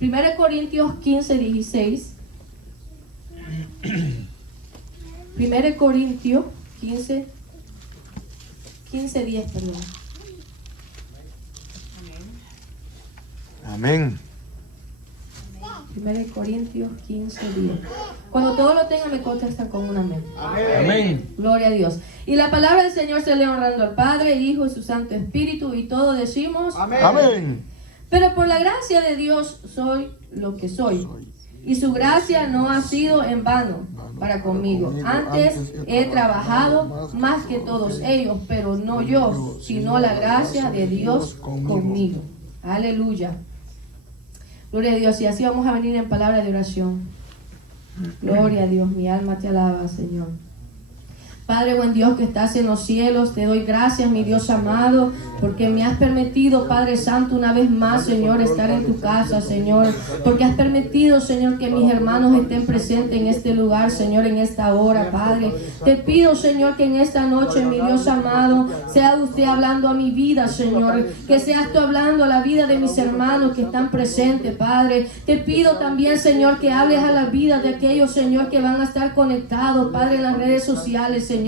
1 Corintios 15, 16. 1 Corintios 15, 10, perdón. Amén. 1 Corintios 15, 10. Cuando todos lo tengan me contestan con un amén. Amén. Gloria a Dios. Y la palabra del Señor se lee honrando al Padre, Hijo y su Santo Espíritu, y todos decimos Amén. Amén. Pero por la gracia de Dios soy lo que soy, y su gracia no ha sido en vano para conmigo. Antes he trabajado más que todos ellos, pero no yo, sino la gracia de Dios conmigo. Aleluya. Gloria a Dios. Y así vamos a venir en palabra de oración. Gloria a Dios. Mi alma te alaba, Señor. Padre buen Dios que estás en los cielos, te doy gracias, mi Dios amado, porque me has permitido, Padre Santo, una vez más, Señor, estar en tu casa, Señor, porque has permitido, Señor, que mis hermanos estén presentes en este lugar, Señor, en esta hora, Padre. Te pido, Señor, que en esta noche, mi Dios amado, sea usted hablando a mi vida, Señor, que seas tú hablando a la vida de mis hermanos que están presentes, Padre. Te pido también, Señor, que hables a la vida de aquellos, Señor, que van a estar conectados, Padre, en las redes sociales, Señor,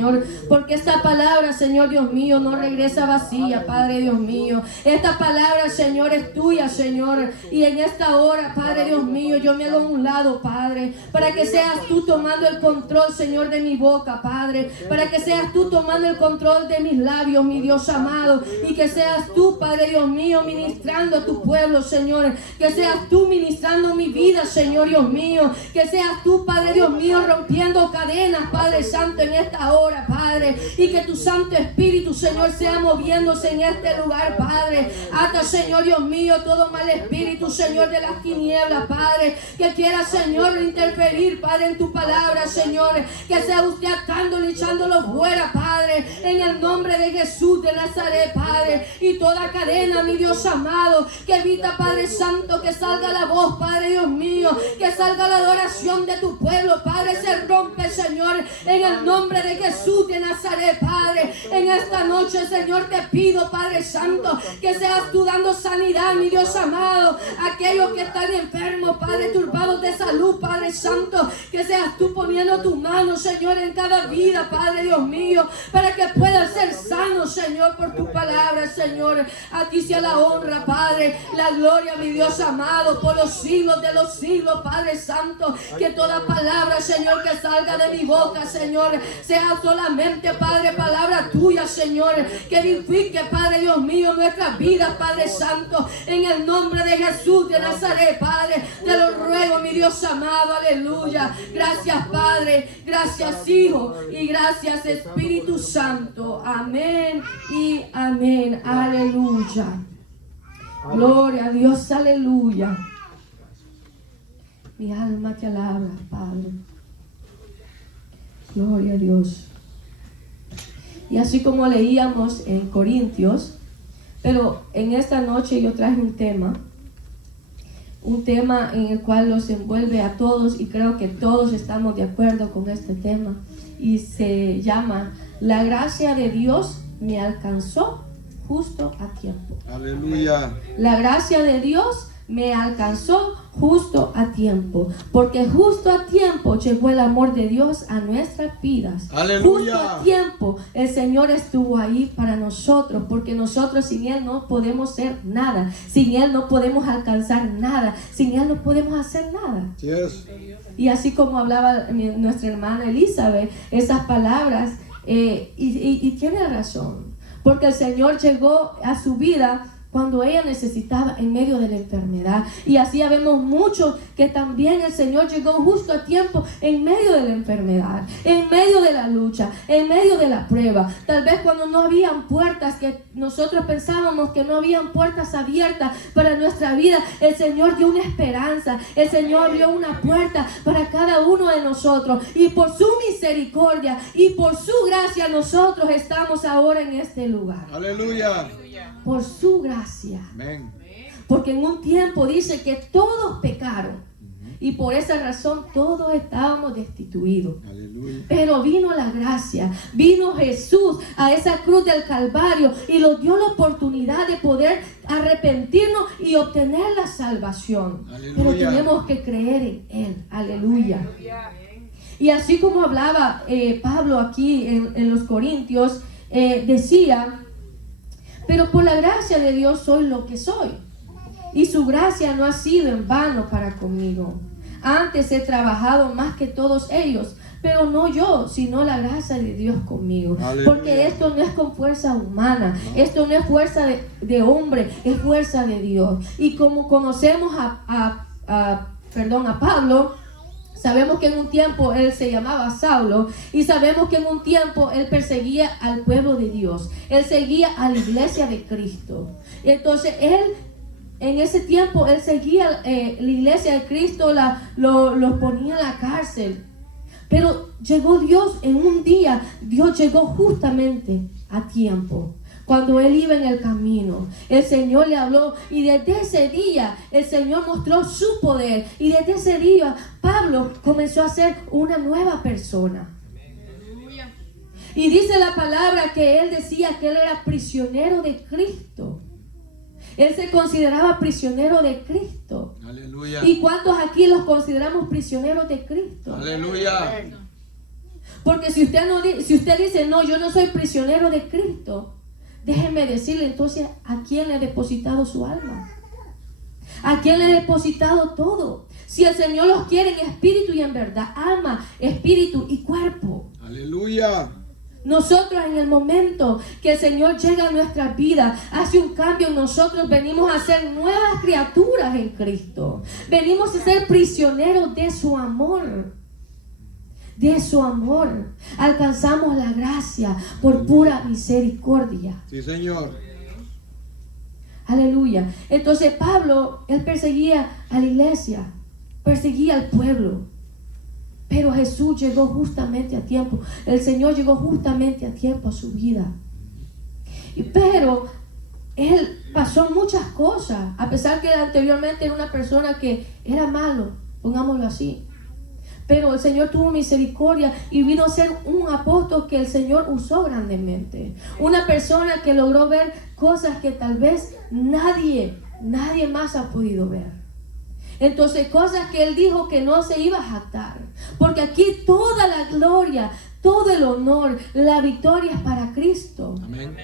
porque esta palabra, Señor Dios mío, no regresa vacía, Padre Dios mío. Esta palabra, Señor, es tuya, Señor, y en esta hora, Padre Dios mío, yo me hago a un lado, Padre, para que seas tú tomando el control, Señor, de mi boca, Padre, para que seas tú tomando el control de mis labios, mi Dios amado, y que seas tú, Padre Dios mío, ministrando a tu pueblo, Señor, que seas tú ministrando mi vida, Señor Dios mío, que seas tú, Padre Dios mío, rompiendo cadenas, Padre Santo, en esta hora, Padre, y que tu Santo Espíritu, Señor, sea moviéndose en este lugar, Padre. Ata, Señor Dios mío, todo mal espíritu, Señor, de las tinieblas, Padre, que quiera, Señor, interferir, Padre, en tu palabra, Señor, que sea usted atándolo y echándolo fuera, Padre, en el nombre de Jesús de Nazaret, Padre, y toda cadena, mi Dios amado, que evita, Padre Santo, que salga la voz, Padre Dios mío, que salga la adoración de tu pueblo, Padre, se rompe, Señor, en el nombre de Jesús de Nazaret, Padre. En esta noche, Señor, te pido, Padre Santo, que seas tú dando sanidad, mi Dios amado, a aquellos que están enfermos, Padre, turbados de salud, Padre Santo, que seas tú poniendo tu mano, Señor, en cada vida, Padre Dios mío, para que puedan ser sanos, Señor, por tu palabra, Señor. A ti sea la honra, Padre, la gloria, mi Dios amado, por los siglos de los siglos, Padre Santo, que toda palabra, Señor, que salga de mi boca, Señor, sea solamente, Padre, palabra tuya, Señor, que edifique, Padre Dios mío, nuestras vidas, Padre Santo, en el nombre de Jesús de Nazaret, Padre, te lo ruego, mi Dios amado, aleluya. Gracias, Padre, gracias, Hijo, y gracias, Espíritu Santo. Amén y amén, aleluya. Gloria a Dios, aleluya. Mi alma te alaba, Padre. Gloria a Dios. Y así como leíamos en Corintios, pero en esta noche yo traje un tema en el cual los envuelve a todos, y creo que todos estamos de acuerdo con este tema, y se llama: la gracia de Dios me alcanzó justo a tiempo. Aleluya. La gracia de Dios me alcanzó justo a tiempo, porque justo a tiempo llegó el amor de Dios a nuestras vidas. Aleluya. Justo a tiempo el Señor estuvo ahí para nosotros, porque nosotros sin Él no podemos ser nada, sin Él no podemos alcanzar nada, sin Él no podemos hacer nada. Yes. Y así como hablaba nuestra hermana Elizabeth, esas palabras, y tiene razón, porque el Señor llegó a su vida cuando ella necesitaba, en medio de la enfermedad. Y así vemos mucho que también el Señor llegó justo a tiempo en medio de la enfermedad, en medio de la lucha, en medio de la prueba. Tal vez cuando no habían puertas, que nosotros pensábamos que no habían puertas abiertas para nuestra vida, el Señor dio una esperanza, el Señor abrió una puerta para cada uno de nosotros, y por su misericordia y por su gracia nosotros estamos ahora en este lugar. Aleluya. Por su gracia. Amén. Porque en un tiempo dice que todos pecaron. Y por esa razón todos estábamos destituidos. Aleluya. Pero vino la gracia, vino Jesús a esa cruz del Calvario y nos dio la oportunidad de poder arrepentirnos y obtener la salvación. Aleluya. Pero tenemos que creer en Él. Aleluya. Y así como hablaba Pablo aquí en los Corintios, decía, pero por la gracia de Dios soy lo que soy. Y su gracia no ha sido en vano para conmigo. Antes he trabajado más que todos ellos, pero no yo, sino la gracia de Dios conmigo. Aleluya. Porque esto no es con fuerza humana, esto no es fuerza de hombre, es fuerza de Dios. Y como conocemos a Pablo, sabemos que en un tiempo él se llamaba Saulo y sabemos que en un tiempo él perseguía al pueblo de Dios. Él seguía a la iglesia de Cristo. Entonces en ese tiempo él seguía la iglesia de Cristo, los ponía en la cárcel. Pero llegó Dios en un día, Dios llegó justamente a tiempo. Cuando él iba en el camino, el Señor le habló y desde ese día el Señor mostró su poder. Y desde ese día Pablo comenzó a ser una nueva persona. Y dice la palabra que él decía que él era prisionero de Cristo. Él se consideraba prisionero de Cristo. Aleluya. ¿Y cuántos aquí los consideramos prisioneros de Cristo? Aleluya. Porque si usted dice, no, yo no soy prisionero de Cristo, déjeme decirle entonces, ¿a quién le ha depositado su alma? ¿A quién le ha depositado todo? Si el Señor los quiere en espíritu y en verdad, alma, espíritu y cuerpo. Aleluya. Nosotros en el momento que el Señor llega a nuestra vida, hace un cambio en nosotros, venimos a ser nuevas criaturas en Cristo. Venimos a ser prisioneros de su amor. De su amor. Alcanzamos la gracia por pura misericordia. Sí, Señor. Aleluya. Entonces Pablo, él perseguía a la iglesia, perseguía al pueblo. Pero Jesús llegó justamente a tiempo. El Señor llegó justamente a tiempo a su vida. Pero él pasó muchas cosas. A pesar que anteriormente era una persona que era malo, pongámoslo así. Pero el Señor tuvo misericordia y vino a ser un apóstol que el Señor usó grandemente. Una persona que logró ver cosas que tal vez nadie más ha podido ver. Entonces, cosas que él dijo que no se iba a jactar. Porque aquí toda la gloria, todo el honor, la victoria es para Cristo. Amén.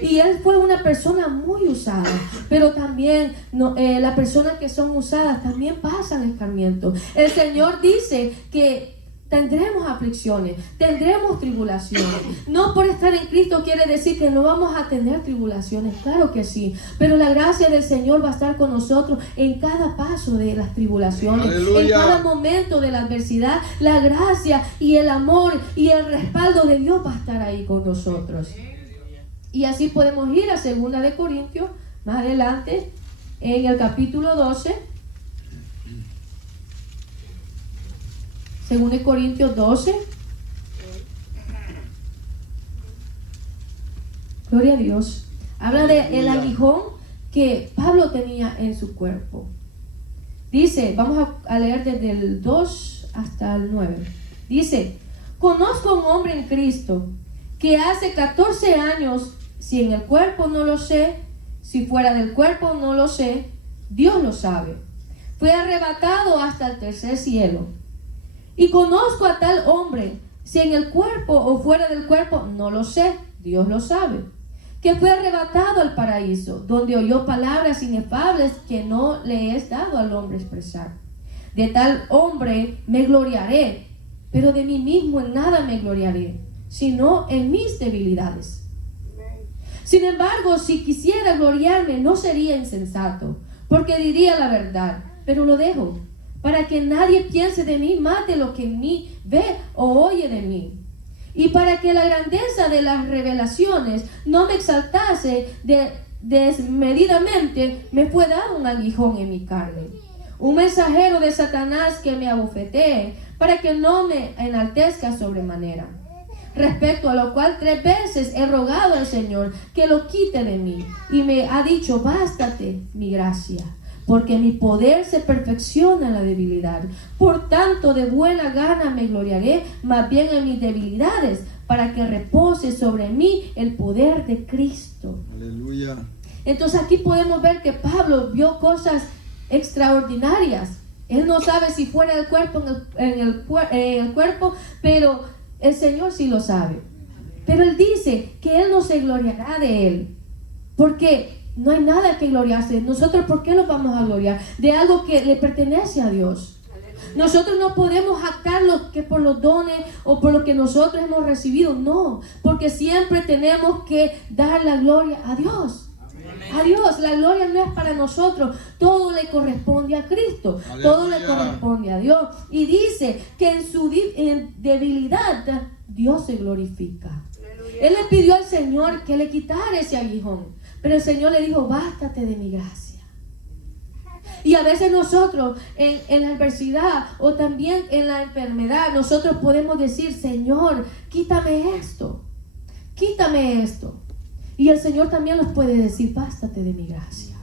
Y él fue una persona muy usada. Pero también las personas que son usadas también pasan escarmiento. El Señor dice que tendremos aflicciones, tendremos tribulaciones. No por estar en Cristo quiere decir que no vamos a tener tribulaciones, claro que sí. Pero la gracia del Señor va a estar con nosotros en cada paso de las tribulaciones. Aleluya. En cada momento de la adversidad, la gracia y el amor y el respaldo de Dios va a estar ahí con nosotros. Y así podemos ir a 2 de Corintios, más adelante, en el capítulo 12. 2 Corintios 12. Gloria a Dios. Habla de el aguijón que Pablo tenía en su cuerpo. Dice, vamos a leer desde el 2 hasta el 9. Dice, conozco a un hombre en Cristo que hace 14 años, si en el cuerpo no lo sé, si fuera del cuerpo no lo sé, Dios lo sabe. Fue arrebatado hasta el tercer cielo. Y conozco a tal hombre, si en el cuerpo o fuera del cuerpo, no lo sé, Dios lo sabe, que fue arrebatado al paraíso, donde oyó palabras inefables que no le es dado al hombre expresar. De tal hombre me gloriaré, pero de mí mismo en nada me gloriaré, sino en mis debilidades. Sin embargo, si quisiera gloriarme, no sería insensato, porque diría la verdad, pero lo dejo, para que nadie piense de mí más de lo que en mí ve o oye de mí. Y para que la grandeza de las revelaciones no me exaltase desmedidamente, me fue dado un aguijón en mi carne, un mensajero de Satanás que me abofetee, para que no me enaltezca sobremanera. respecto a lo cual 3 veces he rogado al Señor que lo quite de mí. Y me ha dicho, bástate mi gracia, porque mi poder se perfecciona en la debilidad. Por tanto, de buena gana me gloriaré más bien en mis debilidades, para que repose sobre mí el poder de Cristo. Aleluya. Entonces aquí podemos ver que Pablo vio cosas extraordinarias. Él no sabe si fuera del cuerpo en el cuerpo, pero el Señor sí lo sabe. Pero él dice que él no se gloriará de él, porque no hay nada que gloriarse. Nosotros, ¿por qué nos vamos a gloriar? De algo que le pertenece a Dios. Nosotros no podemos jactar lo que por los dones o por lo que nosotros hemos recibido. No, porque siempre tenemos que dar la gloria a Dios. A Dios, la gloria no es para nosotros, todo le corresponde a Cristo, todo le corresponde a Dios. Y dice que en su debilidad Dios se glorifica. Él le pidió al Señor que le quitara ese aguijón, pero el Señor le dijo, bástate de mi gracia. Y a veces nosotros en la adversidad o también en la enfermedad, nosotros podemos decir, Señor, quítame esto, quítame esto. Y el Señor también nos puede decir, bástate de mi gracia.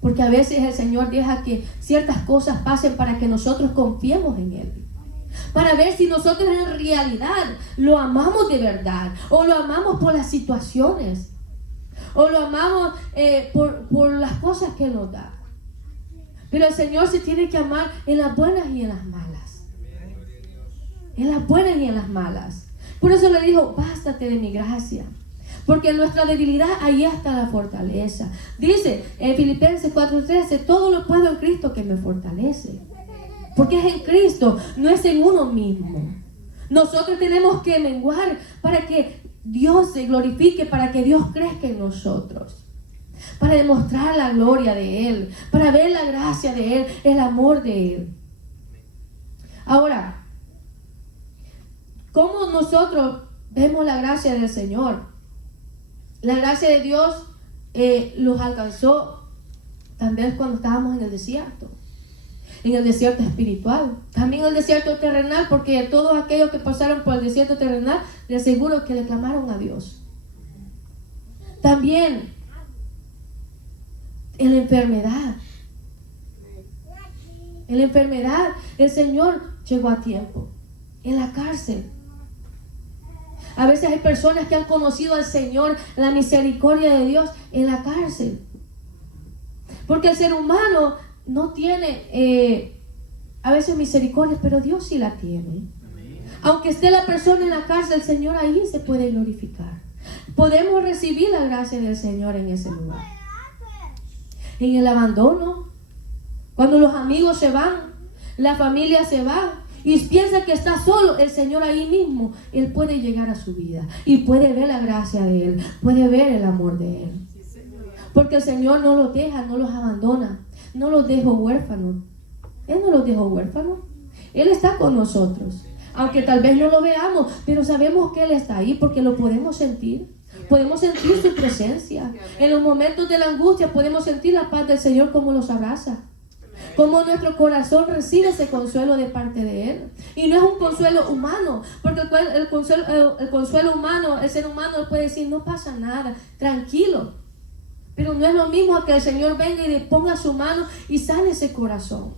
Porque a veces el Señor deja que ciertas cosas pasen para que nosotros confiemos en Él. Para ver si nosotros en realidad lo amamos de verdad, o lo amamos por las situaciones, o lo amamos por las cosas que Él nos da. Pero el Señor se tiene que amar en las buenas y en las malas. En las buenas y en las malas. Por eso le dijo, bástate de mi gracia. Porque en nuestra debilidad, ahí está la fortaleza. Dice en Filipenses 4:13, todo lo puedo en Cristo que me fortalece. Porque es en Cristo, no es en uno mismo. Nosotros tenemos que menguar para que Dios se glorifique, para que Dios crezca en nosotros. Para demostrar la gloria de Él, para ver la gracia de Él, el amor de Él. Ahora, ¿cómo nosotros vemos la gracia del Señor? La gracia de Dios los alcanzó también cuando estábamos en el desierto espiritual, también en el desierto terrenal, porque todos aquellos que pasaron por el desierto terrenal, les aseguro que le clamaron a Dios. También en la enfermedad. En la enfermedad, el Señor llegó a tiempo. En la cárcel. A veces hay personas que han conocido al Señor, la misericordia de Dios en la cárcel. Porque el ser humano no tiene a veces misericordia, pero Dios sí la tiene. Aunque esté la persona en la cárcel, el Señor ahí se puede glorificar. Podemos recibir la gracia del Señor en ese lugar. En el abandono, cuando los amigos se van, la familia se va, y piensa que está solo, el Señor ahí mismo, Él puede llegar a su vida y puede ver la gracia de Él, puede ver el amor de Él. Porque el Señor no los deja, no los abandona, no los dejó huérfanos. Él no los dejó huérfanos. Él está con nosotros, aunque tal vez no lo veamos, pero sabemos que Él está ahí porque lo podemos sentir. Podemos sentir su presencia. En los momentos de la angustia podemos sentir la paz del Señor como nos abraza. Como nuestro corazón recibe ese consuelo de parte de Él. Y no es un consuelo humano, porque el consuelo humano, el ser humano puede decir, no pasa nada, tranquilo. Pero no es lo mismo que el Señor venga y le ponga su mano y sane ese corazón.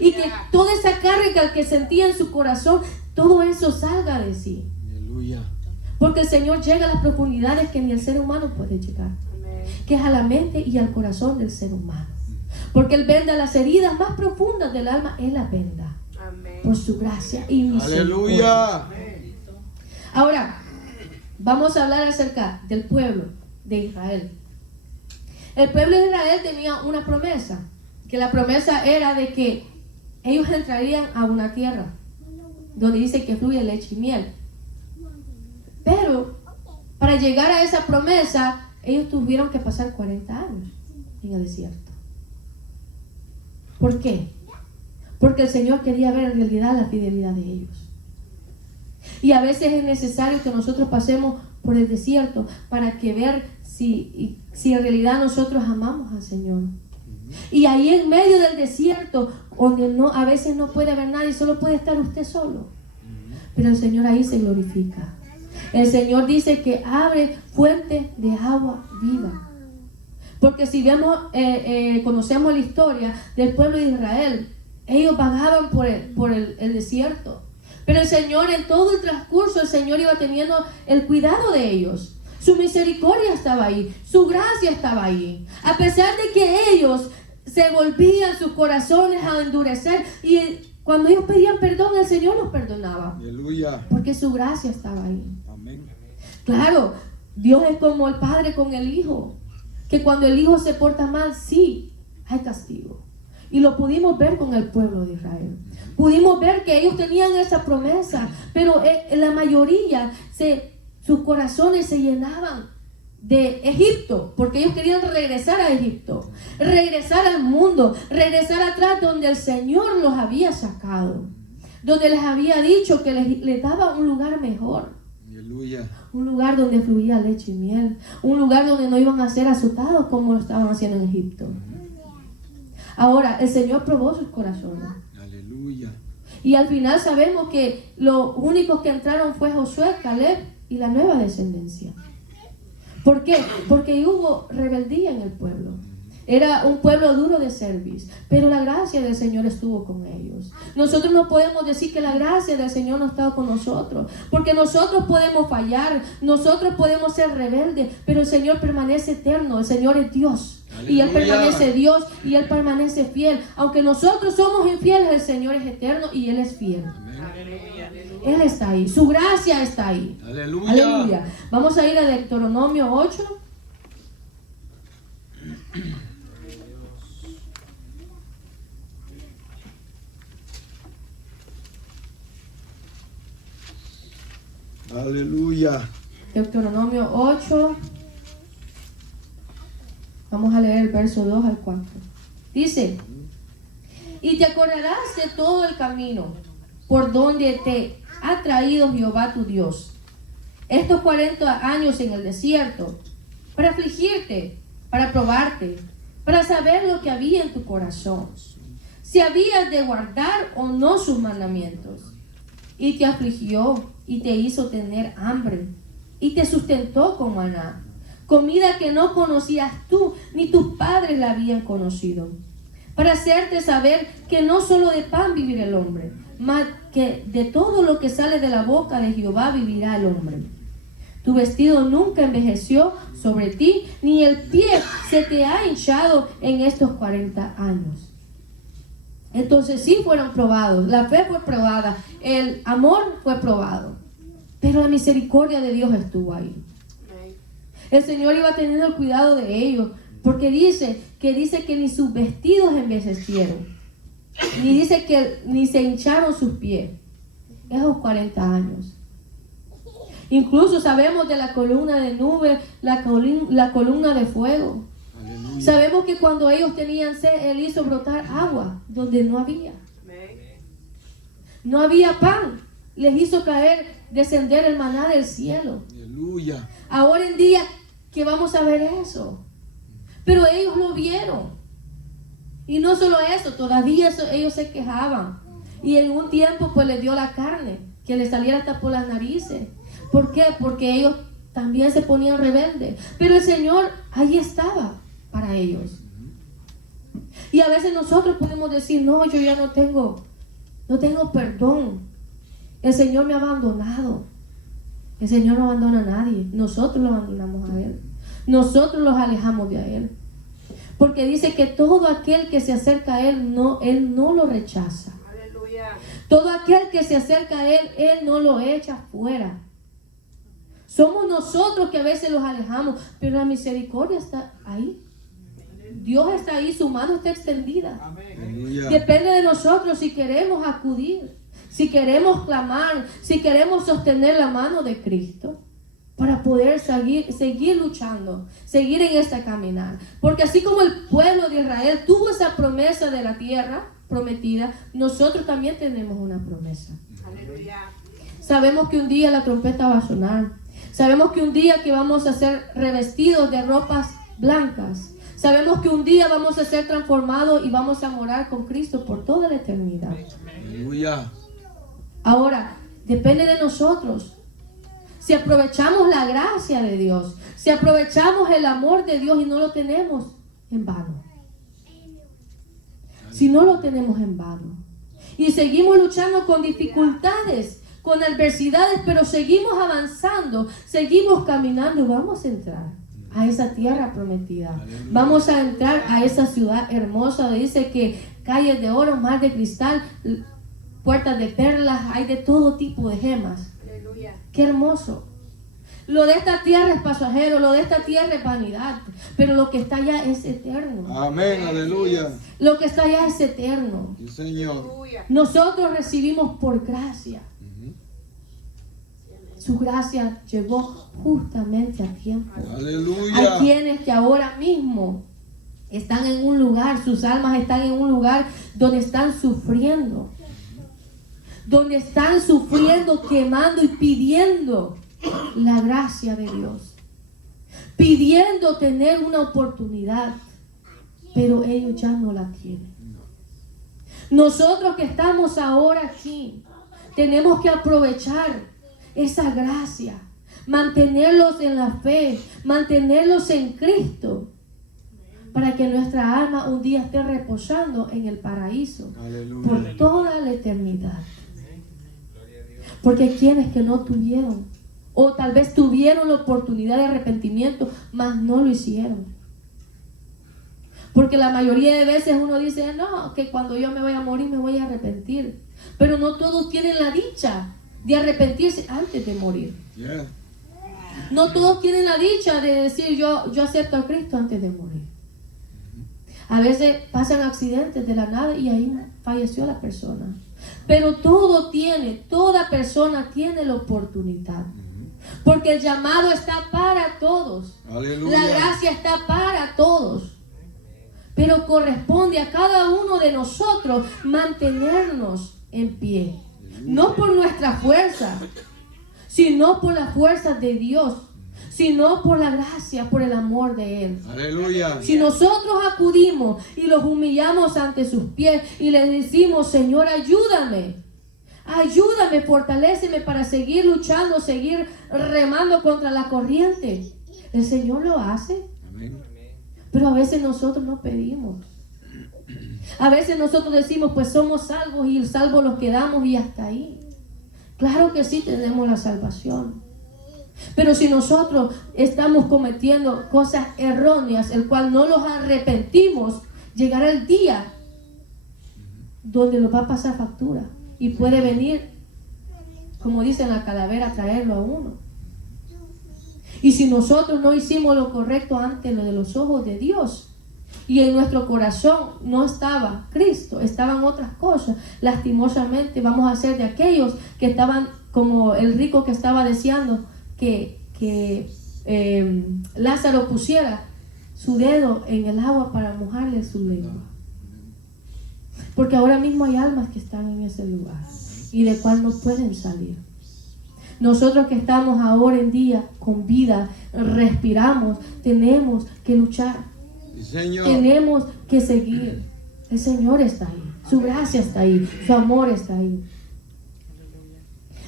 Y que toda esa carga que sentía en su corazón, todo eso salga de sí. Aleluya. Porque el Señor llega a las profundidades que ni el ser humano puede llegar. Que es a la mente y al corazón del ser humano. Porque Él venda las heridas más profundas del alma, Él las venda. Amén. Por su gracia y misericordia. Aleluya. Ahora, vamos a hablar acerca del pueblo de Israel. El pueblo de Israel tenía una promesa, que la promesa era de que ellos entrarían a una tierra donde dice que fluye leche y miel. Pero para llegar a esa promesa, ellos tuvieron que pasar 40 años en el desierto. ¿Por qué? Porque el Señor quería ver en realidad la fidelidad de ellos. Y a veces es necesario que nosotros pasemos por el desierto para que ver si en realidad nosotros amamos al Señor. Y ahí en medio del desierto, donde a veces no puede haber nadie, solo puede estar usted solo. Pero el Señor ahí se glorifica. El Señor dice que abre fuente de agua viva. Porque si vemos, conocemos la historia del pueblo de Israel, ellos vagaban por el desierto. Pero el Señor, en todo el transcurso, el Señor iba teniendo el cuidado de ellos. Su misericordia estaba ahí, su gracia estaba ahí. A pesar de que ellos se volvían sus corazones a endurecer, y cuando ellos pedían perdón, el Señor los perdonaba. Aleluya. Porque su gracia estaba ahí. Amén. Claro, Dios es como el padre con el hijo. Que cuando el hijo se porta mal, sí, hay castigo. Y lo pudimos ver con el pueblo de Israel. Pudimos ver que ellos tenían esa promesa, pero la mayoría, sus corazones se llenaban de Egipto, porque ellos querían regresar a Egipto, regresar al mundo, regresar atrás donde el Señor los había sacado, donde les había dicho que les daba un lugar mejor. Aleluya. Un lugar donde fluía leche y miel, un lugar donde no iban a ser azotados como lo estaban haciendo en Egipto. Ahora, el Señor probó sus corazones. Aleluya. Y al final sabemos que los únicos que entraron fue Josué, Caleb y la nueva descendencia. ¿Por qué? Porque hubo rebeldía en el pueblo. Era un pueblo duro de cerviz, pero la gracia del Señor estuvo con ellos. Nosotros no podemos decir que la gracia del Señor no ha estado con nosotros, porque nosotros podemos fallar, nosotros podemos ser rebeldes, pero el Señor permanece eterno. El Señor es Dios. Aleluya. Y Él permanece Dios y Él permanece fiel. Aunque nosotros somos infieles, el Señor es eterno y Él es fiel. Amén. Él está ahí, su gracia está ahí. Aleluya. Aleluya. Vamos a ir a Deuteronomio 8. Aleluya. Deuteronomio 8. Vamos a leer el verso 2 al 4. Dice: y te acordarás de todo el camino por donde te ha traído Jehová tu Dios estos 40 años en el desierto, para afligirte, para probarte, para saber lo que había en tu corazón, si habías de guardar o no sus mandamientos. Y te afligió y te hizo tener hambre y te sustentó con maná, comida que no conocías tú ni tus padres la habían conocido, para hacerte saber que no solo de pan vivirá el hombre, mas que de todo lo que sale de la boca de Jehová vivirá el hombre. Tu vestido nunca envejeció sobre ti, ni el pie se te ha hinchado en estos 40 años. Entonces sí fueron probados, la fe fue probada, el amor fue probado, pero la misericordia de Dios estuvo ahí. El Señor iba teniendo el cuidado de ellos, porque dice que ni sus vestidos envejecieron, ni dice que ni se hincharon sus pies esos 40 años. Incluso sabemos de la columna de nube, la columna de fuego. Aleluya. Sabemos que cuando ellos tenían sed, Él hizo brotar agua donde no había. No había pan, les hizo descender el maná del cielo. Aleluya. Ahora en día que vamos a ver eso, pero ellos lo vieron. Y no solo eso, todavía ellos se quejaban. Y en un tiempo pues les dio la carne, que les saliera hasta por las narices. ¿Por qué? Porque ellos también se ponían rebeldes. Pero el Señor ahí estaba para ellos. Y a veces nosotros podemos decir: no, yo ya no tengo perdón. El Señor me ha abandonado. El Señor no abandona a nadie. Nosotros lo abandonamos a Él. Nosotros los alejamos de Él. Porque dice que todo aquel que se acerca a Él no lo rechaza. Aleluya. Todo aquel que se acerca a Él no lo echa fuera. Somos nosotros que a veces los alejamos, pero la misericordia está ahí. Dios está ahí, su mano está extendida. Aleluya. Depende de nosotros si queremos acudir, si queremos clamar, si queremos sostener la mano de Cristo para poder seguir luchando, seguir en esta caminar. Porque así como el pueblo de Israel tuvo esa promesa de la tierra prometida, nosotros también tenemos una promesa. Aleluya. Sabemos que un día la trompeta va a sonar. Sabemos que un día que vamos a ser revestidos de ropas blancas. Sabemos que un día vamos a ser transformados y vamos a morar con Cristo por toda la eternidad. Aleluya. Ahora, Depende de nosotros. Si aprovechamos la gracia de Dios, si aprovechamos el amor de Dios y no lo tenemos en vano. Si no lo tenemos en vano. Y seguimos luchando con dificultades, con adversidades, pero seguimos avanzando, seguimos caminando y vamos a entrar a esa tierra prometida. Vamos a entrar a esa ciudad hermosa donde dice que calles de oro, mar de cristal, puertas de perlas, hay de todo tipo de gemas. Aleluya. Qué hermoso. Lo de esta tierra es pasajero, lo de esta tierra es vanidad, pero lo que está allá es eterno. Amén, aleluya. Lo que está allá es eterno. Sí, Señor. Nosotros recibimos por gracia. Su gracia llegó justamente a tiempo. Aleluya. Hay quienes que ahora mismo están en un lugar, sus almas están en un lugar donde están sufriendo. Donde están sufriendo, quemando y pidiendo la gracia de Dios. Pidiendo tener una oportunidad. Pero ellos ya no la tienen. Nosotros que estamos ahora aquí, tenemos que aprovechar esa gracia, mantenerlos en la fe, mantenerlos en Cristo, para que nuestra alma un día esté reposando en el paraíso. Aleluya. Por toda la eternidad. Porque hay quienes que no tuvieron, o tal vez tuvieron la oportunidad de arrepentimiento, mas no lo hicieron. Porque la mayoría de veces uno dice, no, que cuando yo me voy a morir me voy a arrepentir. Pero no todos tienen la dicha de arrepentirse antes de morir. Yeah. No todos tienen la dicha de decir yo acepto a Cristo antes de morir. A veces pasan accidentes de la nada y ahí falleció la persona. Pero toda persona tiene la oportunidad. Porque el llamado está para todos. Aleluya. La gracia está para todos. Pero corresponde a cada uno de nosotros mantenernos en pie. No por nuestra fuerza, sino por la fuerza de Dios, sino por la gracia, por el amor de Él. Aleluya. Si nosotros acudimos y los humillamos ante sus pies y les decimos, Señor, ayúdame, fortaléceme para seguir luchando, seguir remando contra la corriente, el Señor lo hace. Amén. Pero a veces nosotros no pedimos. A veces nosotros decimos, pues somos salvos y salvos los quedamos y hasta ahí. Claro que sí tenemos la salvación. Pero si nosotros estamos cometiendo cosas erróneas, el cual no los arrepentimos, llegará el día donde nos va a pasar factura. Y puede venir, como dicen la calavera, a traerlo a uno. Y si nosotros no hicimos lo correcto ante lo de los ojos de Dios, y en nuestro corazón no estaba Cristo, estaban otras cosas, lastimosamente vamos a ser de aquellos que estaban como el rico que estaba deseando que Lázaro pusiera su dedo en el agua para mojarle su lengua. Porque ahora mismo hay almas que están en ese lugar y de cual no pueden salir. Nosotros que estamos ahora en día con vida, respiramos, tenemos que luchar. Señor. Tenemos que seguir. El Señor está ahí, su gracia está ahí, su amor está ahí.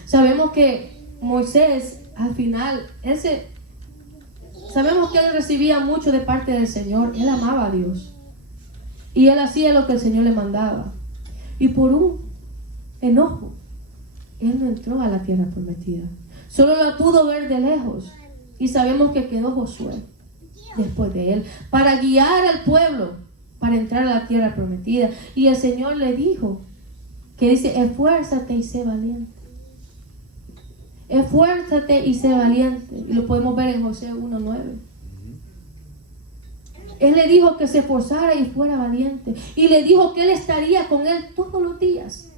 Sabemos que Moisés al final, sabemos que él recibía mucho de parte del Señor. Él amaba a Dios y él hacía lo que el Señor le mandaba, y por un enojo él no entró a la tierra prometida, solo la pudo ver de lejos. Y sabemos que quedó Josué después de él, para guiar al pueblo, para entrar a la tierra prometida. Y el Señor le dijo, que dice, esfuérzate y sé valiente. Esfuérzate y sé valiente. Y lo podemos ver en Josué 1:9. Él le dijo que se esforzara y fuera valiente. Y le dijo que él estaría con él todos los días.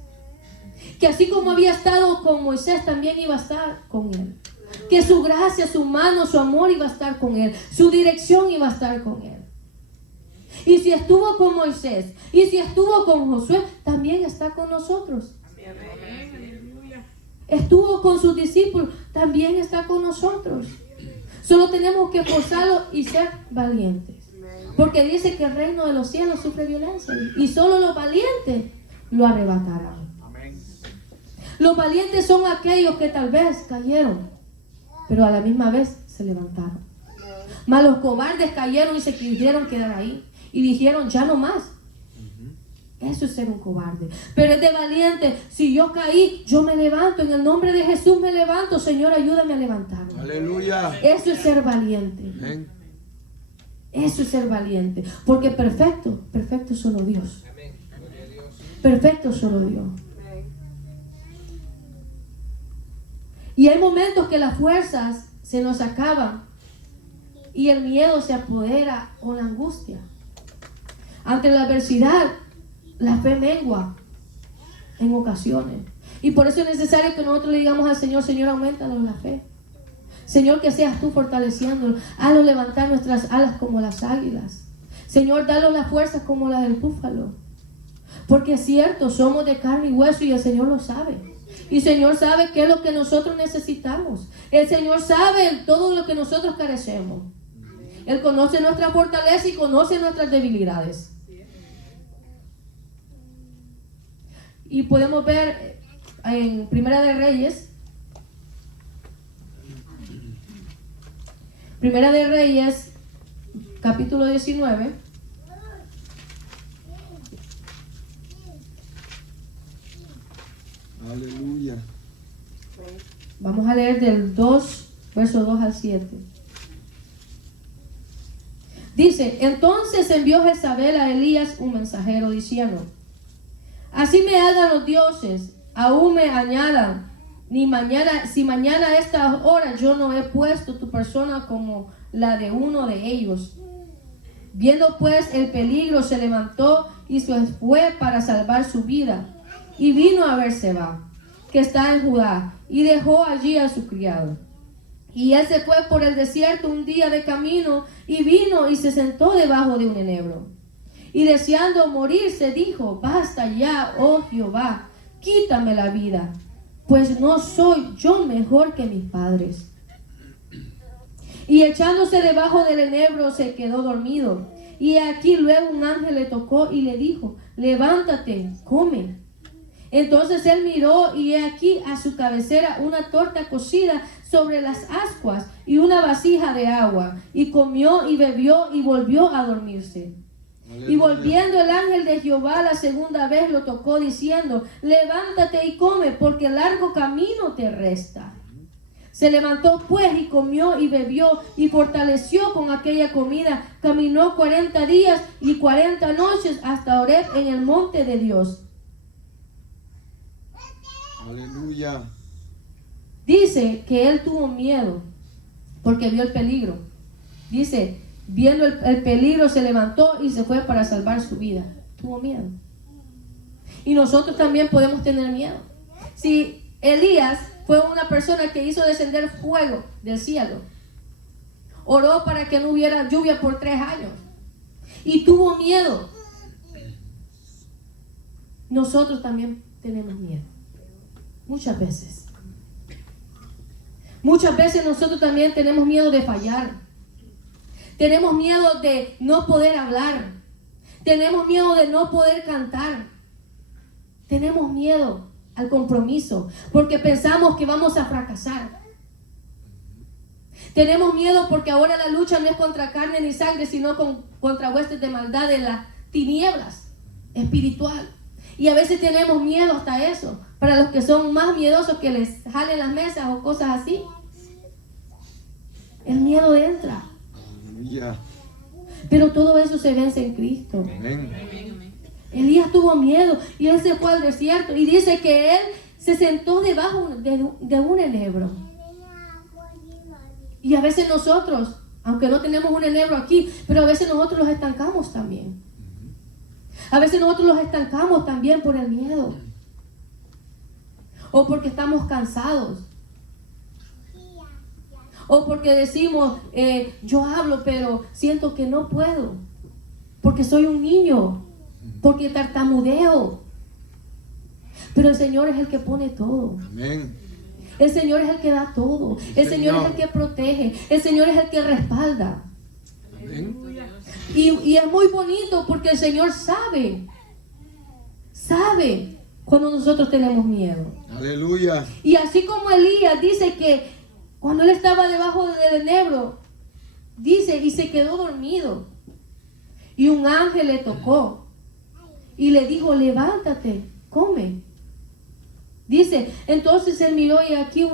Que así como había estado con Moisés, también iba a estar con él. Que su gracia, su mano, su amor iba a estar con él. Su dirección iba a estar con él. Y si estuvo con Moisés, y si estuvo con Josué, también está con nosotros. Estuvo con sus discípulos, también está con nosotros. Solo tenemos que esforzarlo y ser valientes. Porque dice que el reino de los cielos sufre violencia. Y solo los valientes lo arrebatarán. Los valientes son aquellos que tal vez cayeron, pero a la misma vez se levantaron. Mas los cobardes cayeron y se quisieron quedar ahí. Y dijeron, ya no más. Eso es ser un cobarde. Pero es de valiente. Si yo caí, yo me levanto. En el nombre de Jesús me levanto. Señor, ayúdame a levantarme. Aleluya. Eso es ser valiente. Amén. Eso es ser valiente. Porque perfecto es solo Dios. Perfecto es solo Dios. Y hay momentos que las fuerzas se nos acaban y el miedo se apodera o la angustia. Ante la adversidad, la fe mengua en ocasiones. Y por eso es necesario que nosotros le digamos al Señor, Señor, aumentanos la fe. Señor, que seas tú fortaleciéndolo. Hazlo levantar nuestras alas como las águilas. Señor, danos las fuerzas como las del búfalo. Porque es cierto, somos de carne y hueso y el Señor lo sabe. Y el Señor sabe qué es lo que nosotros necesitamos. El Señor sabe todo lo que nosotros carecemos. Él conoce nuestra fortaleza y conoce nuestras debilidades. Y podemos ver en Primera de Reyes, capítulo 19. Aleluya. Vamos a leer del 2, verso 2 al 7. Dice, entonces envió Jezabel a Elías un mensajero diciendo, así me hagan los dioses, aún me añadan, si mañana a esta hora yo no he puesto tu persona como la de uno de ellos. Viendo pues el peligro, se levantó y se fue para salvar su vida. Y vino a Berseba, que está en Judá, y dejó allí a su criado. Y él se fue por el desierto un día de camino, y vino y se sentó debajo de un enebro. Y deseando morirse, dijo, basta ya, oh Jehová, quítame la vida, pues no soy yo mejor que mis padres. Y echándose debajo del enebro, se quedó dormido. Y aquí luego un ángel le tocó y le dijo, levántate, come. Entonces él miró y he aquí a su cabecera una torta cocida sobre las ascuas y una vasija de agua. Y comió y bebió y volvió a dormirse. Y volviendo el ángel de Jehová la segunda vez lo tocó diciendo, levántate y come, porque largo camino te resta. Se levantó pues y comió y bebió y fortaleció con aquella comida. Caminó 40 días y 40 noches hasta Horeb en el monte de Dios. Aleluya. Dice que él tuvo miedo porque vio el peligro. Dice, viendo el peligro se levantó y se fue para salvar su vida. Tuvo miedo. Y nosotros también podemos tener miedo. Si Elías fue una persona que hizo descender fuego del cielo, oró para que no hubiera lluvia por 3 años y tuvo miedo, nosotros también tenemos miedo. Muchas veces nosotros también tenemos miedo de fallar. Tenemos miedo de no poder hablar. Tenemos miedo de no poder cantar. Tenemos miedo al compromiso porque pensamos que vamos a fracasar. Tenemos miedo porque ahora la lucha no es contra carne ni sangre, sino contra huestes de maldad de las tinieblas espiritual. Y a veces tenemos miedo hasta eso. Para los que son más miedosos, que les jalen las mesas o cosas así, el miedo entra. Aleluya. Pero todo eso se vence en Cristo. Amén. Elías tuvo miedo y él se fue al desierto y dice que él se sentó debajo de un enebro. Y a veces nosotros, aunque no tenemos un enebro aquí, pero a veces nosotros los estancamos también. A veces nosotros los estancamos también por el miedo. O porque estamos cansados. O porque decimos, yo hablo, pero siento que no puedo. Porque soy un niño. Porque tartamudeo. Pero el Señor es el que pone todo. Amén. El Señor es el que da todo. El Señor es el que protege. El Señor es el que respalda. Amén. Y es muy bonito porque el Señor sabe cuando nosotros tenemos miedo. Aleluya. Y así como Elías dice que cuando él estaba debajo del enebro, dice, y se quedó dormido. Y un ángel le tocó y le dijo, levántate, come. Dice, entonces él miró y aquí una